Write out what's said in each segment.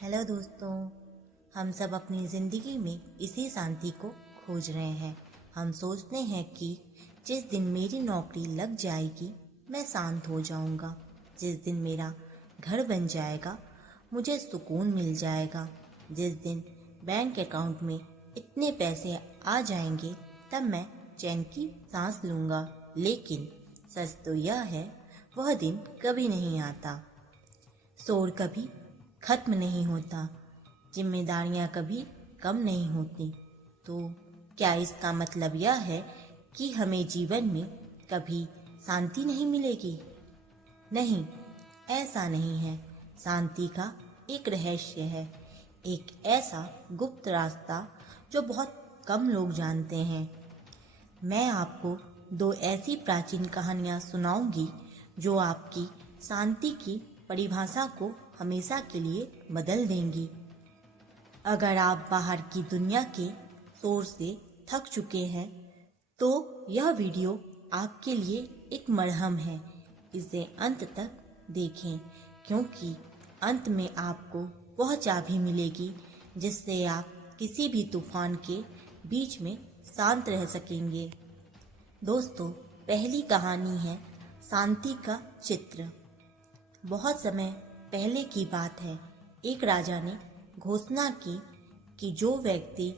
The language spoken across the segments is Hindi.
हेलो दोस्तों। हम सब अपनी ज़िंदगी में इसी शांति को खोज रहे हैं। हम सोचते हैं कि जिस दिन मेरी नौकरी लग जाएगी मैं शांत हो जाऊंगा। जिस दिन मेरा घर बन जाएगा मुझे सुकून मिल जाएगा। जिस दिन बैंक अकाउंट में इतने पैसे आ जाएंगे तब मैं चैन की सांस लूँगा। लेकिन सच तो यह है वह दिन कभी नहीं आता। शोर कभी खत्म नहीं होता, जिम्मेदारियां कभी कम नहीं होती। तो क्या इसका मतलब यह है कि हमें जीवन में कभी शांति नहीं मिलेगी? नहीं, ऐसा नहीं है। शांति का एक रहस्य है, एक ऐसा गुप्त रास्ता जो बहुत कम लोग जानते हैं। मैं आपको दो ऐसी प्राचीन कहानियां सुनाऊंगी जो आपकी शांति की परिभाषा को हमेशा के लिए बदल देंगी। अगर आप बाहर की दुनिया के शोर से थक चुके हैं तो यह वीडियो आपके लिए एक मरहम है। इसे अंत तक देखें क्योंकि अंत में आपको वह चाबी मिलेगी जिससे आप किसी भी तूफान के बीच में शांत रह सकेंगे। दोस्तों, पहली कहानी है शांति का चित्र। बहुत समय पहले की बात है। एक राजा ने घोषणा की कि जो व्यक्ति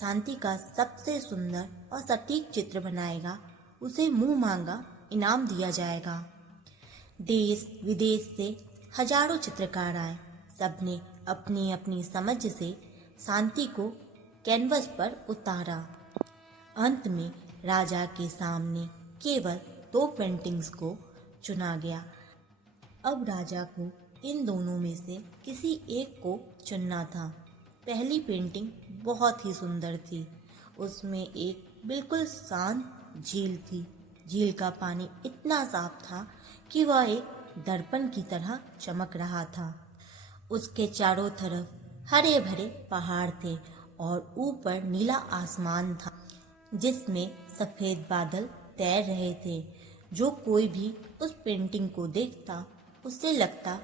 शांति का सबसे सुंदर और सटीक चित्र बनाएगा उसे मुंह मांगा इनाम दिया जाएगा। देश विदेश से हजारों चित्रकार आए। सबने अपनी अपनी समझ से शांति को कैनवस पर उतारा। अंत में राजा के सामने केवल 2 पेंटिंग्स को चुना गया। अब राजा को इन दोनों में से किसी एक को चुनना था। पहली पेंटिंग बहुत ही सुंदर थी। उसमें एक बिल्कुल शांत झील थी। झील का पानी इतना साफ था कि वह एक दर्पण की तरह चमक रहा था। उसके चारों तरफ हरे भरे पहाड़ थे और ऊपर नीला आसमान था जिसमें सफेद बादल तैर रहे थे। जो कोई भी उस पेंटिंग को देखता उससे लगता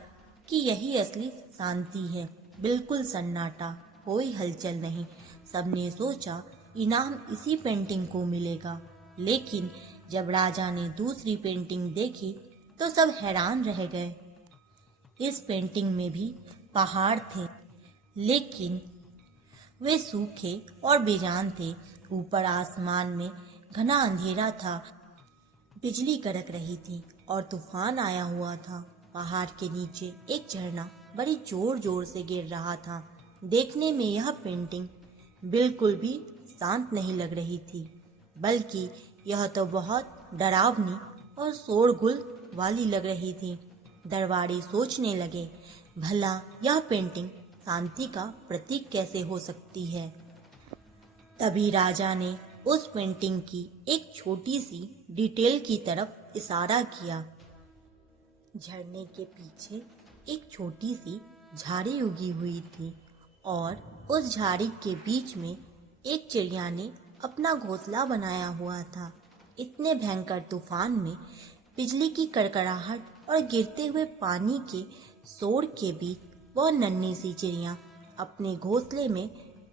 कि यही असली शांति है। बिल्कुल सन्नाटा, कोई हलचल नहीं। सबने सोचा इनाम इसी पेंटिंग को मिलेगा। लेकिन जब राजा ने दूसरी पेंटिंग देखी तो सब हैरान रह गए। इस पेंटिंग में भी पहाड़ थे लेकिन वे सूखे और बेजान थे। ऊपर आसमान में घना अंधेरा था, बिजली कड़क रही थी और तूफान आया हुआ था। पहाड़ के नीचे एक झरना बड़ी जोर जोर से गिर रहा था। देखने में यह पेंटिंग बिल्कुल भी शांत नहीं लग रही थी, बल्कि यह तो बहुत डरावनी और शोरगुल वाली लग रही थी। दरबारी सोचने लगे, भला यह पेंटिंग शांति का प्रतीक कैसे हो सकती है। तभी राजा ने उस पेंटिंग की एक छोटी सी डिटेल की तरफ इशारा किया। झरने के पीछे एक छोटी सी झाड़ी उगी हुई थी और उस झाड़ी के बीच में एक चिड़िया ने अपना घोंसला बनाया हुआ था। इतने भयंकर तूफान में बिजली की कड़कड़ाहट और गिरते हुए पानी के शोर के बीच वह नन्ही सी चिड़िया अपने घोंसले में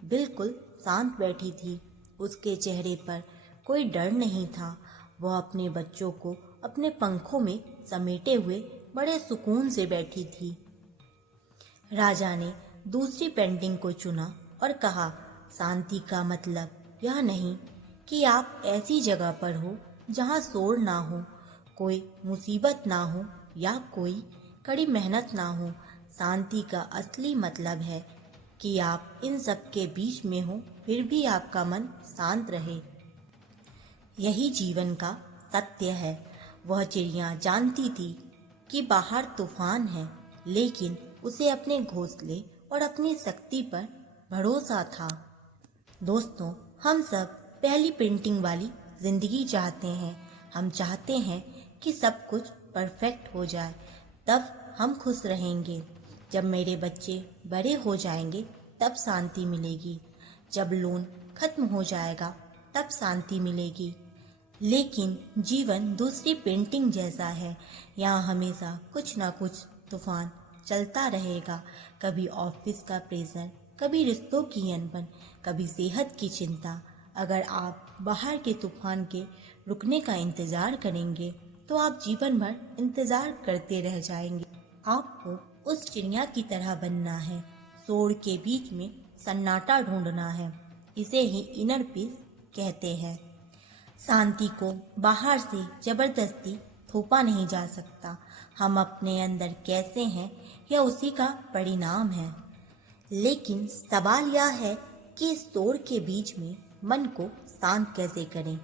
बिल्कुल शांत बैठी थी। उसके चेहरे पर कोई डर नहीं था। वह अपने बच्चों को अपने पंखों में समेटे हुए बड़े सुकून से बैठी थी। राजा ने दूसरी पेंटिंग को चुना और कहा, शांति का मतलब यह नहीं कि आप ऐसी जगह पर हो जहाँ शोर ना हो, कोई मुसीबत ना हो या कोई कड़ी मेहनत ना हो। शांति का असली मतलब है कि आप इन सब के बीच में हो फिर भी आपका मन शांत रहे। यही जीवन का सत्य है। वह चिड़िया जानती थी कि बाहर तूफान है, लेकिन उसे अपने घोंसले और अपनी शक्ति पर भरोसा था। दोस्तों, हम सब पहली पेंटिंग वाली जिंदगी चाहते हैं। हम चाहते हैं कि सब कुछ परफेक्ट हो जाए, तब हम खुश रहेंगे। जब मेरे बच्चे बड़े हो जाएंगे तब शांति मिलेगी। जब लोन खत्म हो जाएगा तब शांति मिलेगी। लेकिन जीवन दूसरी पेंटिंग जैसा है। यहाँ हमेशा कुछ ना कुछ तूफान चलता रहेगा। कभी ऑफिस का प्रेशर, कभी रिश्तों की अनबन, कभी सेहत की चिंता। अगर आप बाहर के तूफान के रुकने का इंतजार करेंगे तो आप जीवन भर इंतजार करते रह जाएंगे। आपको उस चिड़िया की तरह बनना है, शोर के बीच में सन्नाटा ढूंढना है। इसे ही इनर पीस कहते हैं। शांति को बाहर से जबरदस्ती थोपा नहीं जा सकता। हम अपने अंदर कैसे हैं यह उसी का परिणाम है। लेकिन सवाल यह है कि इस शोर के बीच में मन को शांत कैसे करें।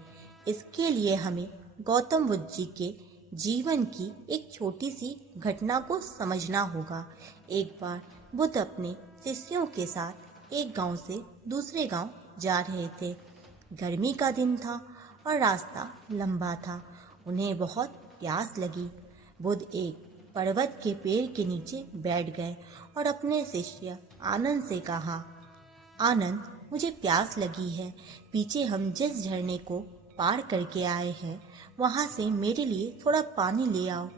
इसके लिए हमें गौतम बुद्ध जी के जीवन की एक छोटी सी घटना को समझना होगा। एक बार बुद्ध अपने शिष्यों के साथ एक गांव से दूसरे गांव जा रहे थे। गर्मी का दिन था और रास्ता लंबा था। उन्हें बहुत प्यास लगी। बुद्ध एक पर्वत के पेड़ के नीचे बैठ गए और अपने शिष्य आनंद से कहा, आनंद, मुझे प्यास लगी है। पीछे हम जिस झरने को पार करके आए हैं वहां से मेरे लिए थोड़ा पानी ले आओ।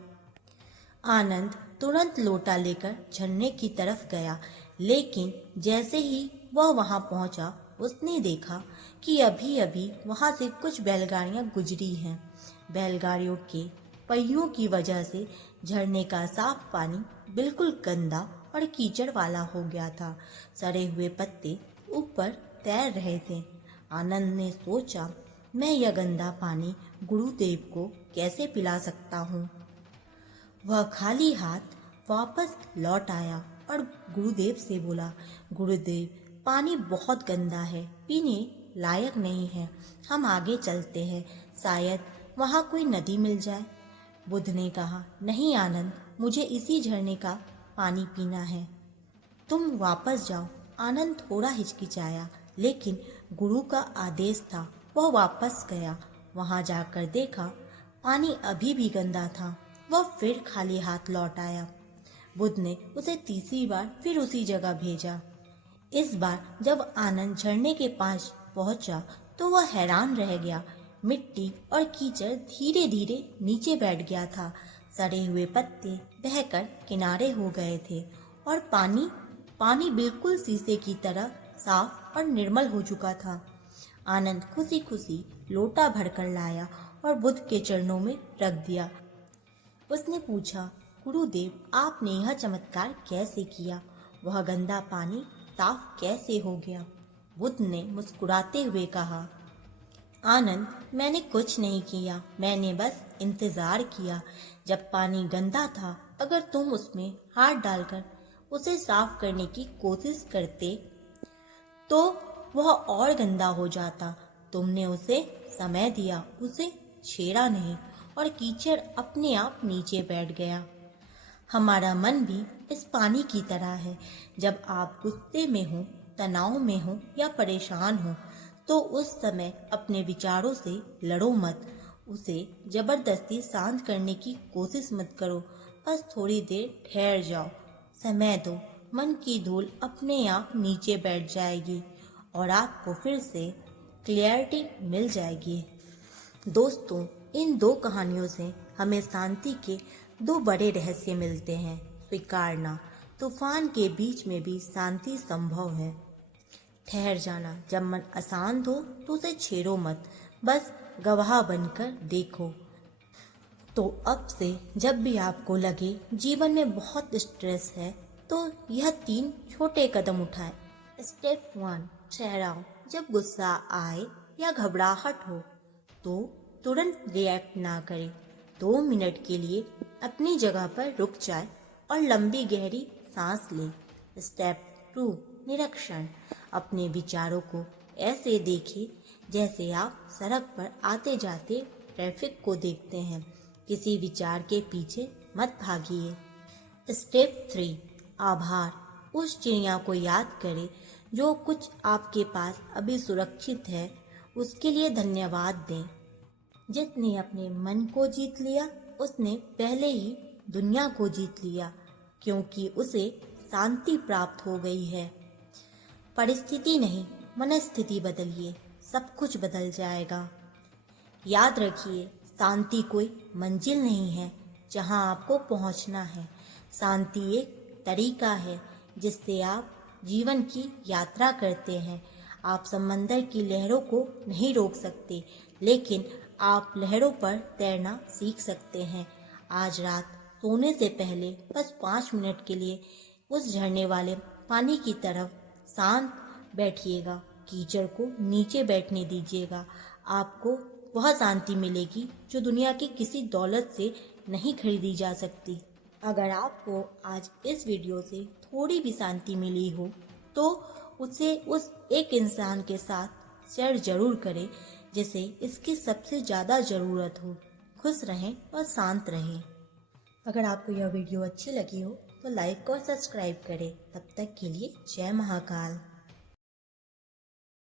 आनंद तुरंत लोटा लेकर झरने की तरफ गया, लेकिन जैसे ही वह वहां पहुंचा उसने देखा कि अभी अभी वहां से कुछ बैलगाड़ियां गुजरी हैं। बैलगाड़ियों के पहियों की वजह से झरने का साफ पानी बिल्कुल गंदा और कीचड़ वाला हो गया था। सड़े हुए पत्ते ऊपर तैर रहे थे। आनंद ने सोचा, मैं यह गंदा पानी गुरुदेव को कैसे पिला सकता हूँ। वह खाली हाथ वापस लौट आया और गुरुदेव से बोला, गुरुदेव, पानी बहुत गंदा है, पीने लायक नहीं है। हम आगे चलते हैं, शायद वहाँ कोई नदी मिल जाए। बुद्ध ने कहा, नहीं आनंद, मुझे इसी झरने का पानी पीना है। तुम वापस जाओ। आनंद थोड़ा हिचकिचाया, लेकिन गुरु का आदेश था। वह वापस गया। वहां जाकर देखा पानी अभी भी गंदा था। वह फिर खाली हाथ लौट आया। बुद्ध ने उसे तीसरी बार फिर उसी जगह भेजा। इस बार जब आनंद झरने के पास पहुंचा तो वह हैरान रह गया। मिट्टी और कीचड़ धीरे धीरे नीचे बैठ गया था। सड़े हुए पत्ते बहकर किनारे हो गए थे और पानी बिल्कुल शीशे की तरह साफ और निर्मल हो चुका था। आनंद खुशी खुशी लोटा भरकर लाया और बुद्ध के चरणों में रख दिया। उसने पूछा, गुरुदेव, आपने यह चमत्कार कैसे किया? वह गंदा पानी साफ कैसे हो गया? बुद्ध ने मुस्कुराते हुए कहा, आनंद, मैंने कुछ नहीं किया, मैंने बस इंतजार किया। जब पानी गंदा था, अगर तुम उसमें हाथ डालकर उसे साफ करने की कोशिश करते तो वह और गंदा हो जाता। तुमने उसे समय दिया, उसे छेड़ा नहीं और कीचड़ अपने आप नीचे बैठ गया। हमारा मन भी इस पानी की तरह है। जब आप गुस्से में हो, तनाव में हो या परेशान हो तो उस समय अपने विचारों से लड़ो मत। उसे जबरदस्ती शांत करने की कोशिश मत करो। बस थोड़ी देर ठहर जाओ, समय दो। मन की धूल अपने आप नीचे बैठ जाएगी और आपको फिर से क्लियरिटी मिल जाएगी। दोस्तों, इन दो कहानियों से हमें शांति के दो बड़े रहस्य मिलते हैं। स्वीकारना, तूफान के बीच में भी शांति संभव है। ठहर जाना, जब मन अशांत हो तो उसे छेड़ो मत, बस गवाह बनकर देखो। तो अब से जब भी आपको लगे जीवन में बहुत स्ट्रेस है तो यह 3 छोटे कदम उठाएं। स्टेप 1, ठहराओ। जब गुस्सा आए या घबराहट हो तो तुरंत रिएक्ट ना करें। 2 मिनट के लिए अपनी जगह पर रुक जाए और लंबी गहरी सांस लें। स्टेप 2, निरीक्षण। अपने विचारों को ऐसे देखें जैसे आप सड़क पर आते जाते ट्रैफिक को देखते हैं। किसी विचार के पीछे मत भागिए। स्टेप 3, आभार। उस चिड़िया को याद करें जो कुछ आपके पास अभी सुरक्षित है, उसके लिए धन्यवाद दें। जिसने अपने मन को जीत लिया उसने पहले ही दुनिया को जीत लिया, क्योंकि उसे शांति प्राप्त हो गई है। परिस्थिति नहीं, मनस्थिति बदलिए, सब कुछ बदल जाएगा। याद रखिए, शांति कोई मंजिल नहीं है जहां आपको पहुंचना है। शांति एक तरीका है जिससे आप जीवन की यात्रा करते हैं। आप समंदर की लहरों को नहीं रोक सकते, लेकिन आप लहरों पर तैरना सीख सकते हैं। आज रात सोने से पहले बस 5 मिनट के लिए उस झरने वाले पानी की तरफ शांत बैठिएगा। कीचड़ को नीचे बैठने दीजिएगा। आपको वह शांति मिलेगी जो दुनिया की किसी दौलत से नहीं खरीदी जा सकती। अगर आपको आज इस वीडियो से थोड़ी भी शांति मिली हो तो उसे उस एक इंसान के साथ शेयर जरूर करें जिसे इसकी सबसे ज़्यादा ज़रूरत हो। खुश रहें और शांत रहें। अगर आपको यह वीडियो अच्छी लगी हो तो लाइक और सब्सक्राइब करें। तब तक के लिए जय महाकाल।